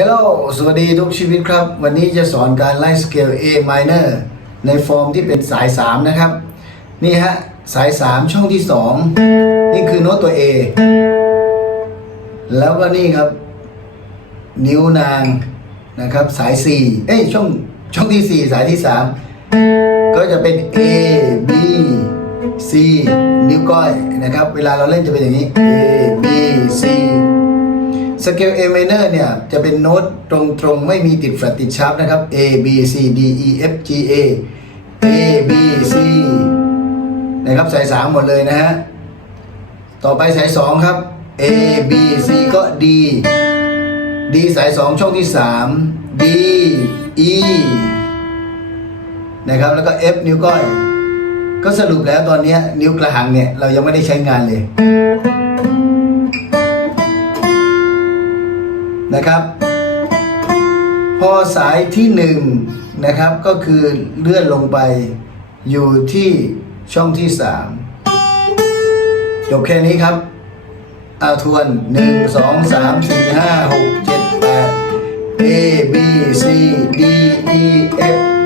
Hello สวัสดีทุกชีวิตครับ วันนี้จะสอนการไล่สเกล A minor ในฟอร์มที่เป็นสาย 3 นะครับ นี่ฮะ สาย 3 ช่องที่ 2 นี่คือโน้ตตัว A แล้วก็นี่ครับ นิ้วนางนะครับ สาย 4 เอ้ยช่องช่องที่ 4 สายที่ 3 ก็จะเป็น A B C นิ้วก้อยนะครับ เวลาเราเล่นจะเป็นอย่างนี้ A B สเกล A minor เนี่ยจะเป็นโน้ตตรงๆ ไม่มีติดแฟลตติดชาร์ปนะครับ A B C D E F G A A B C นะครับสายสามหมดเลยนะฮะ ต่อไปสายสองครับ A B C ก็ D D สายสองช่องที่สาม D E นะครับแล้วก็ F นิ้วก้อย ก็สรุปแล้วตอนเนี้ยนิ้วกระหังเนี่ย เรายังไม่ได้ใช้งานเลย นะครับ พอสายที่หนึ่งนะครับก็คือเลื่อนลงไปอยู่ที่ช่องที่สามจบแค่นี้ครับอาทวนหนึ่งสองสามสี่ห้าหกเจ็ดแปด A B C D E F